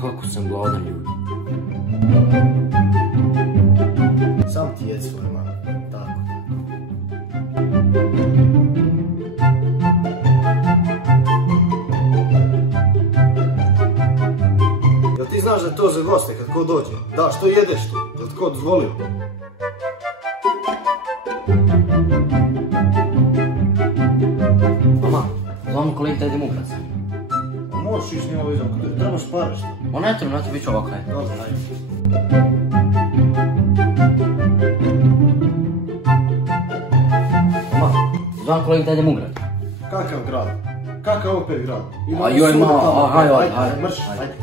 Kako sam gladan, ljudi. Sam ti jedz svoju mamu. Tako. Jel ti znaš da je to za goste kad ko dođe? Da, što jedeš tu? Jel ti ko dozvolio? Mama, zovemo kolegita idemo u pracu. Možeš ići s njima izom, trebaš pare što? Ma ne treba, bit ću ovako, ne. Dobro, ajde. Mama, zovemo kolegita idemo u grad. Kakav grad? Kakav opet grad? A joj, ma, ajde. Mrš, ajde.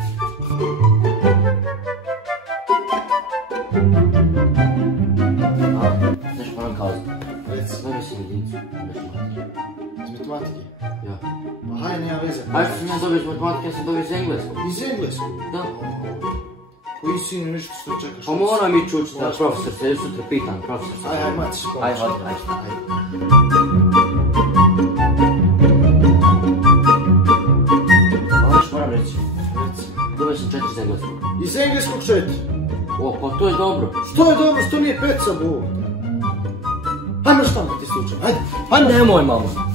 Znaš pa nam kazati. Reci. Zove si jedinicu. Iz matematike? Ja. Pa hajde, nema veze. A što sam ja dobio iz matematike, ja sam dobio iz engleskog. Iz engleskog? Da. Koji sin, ništa što čekaš? Pa moram mi čući da profesor se sutra pitan, profesor se. Ajde, mati se pomoći. Ajde, ajde. A što moram reći? Reci. Dobio sam 4 iz engleskog. Iz engleskog 4? O, pa to je dobro. Što je dobro, što nije 5 sa Bog? Hajde, šta ti slučaj, ajde. Pa nemoj, mama.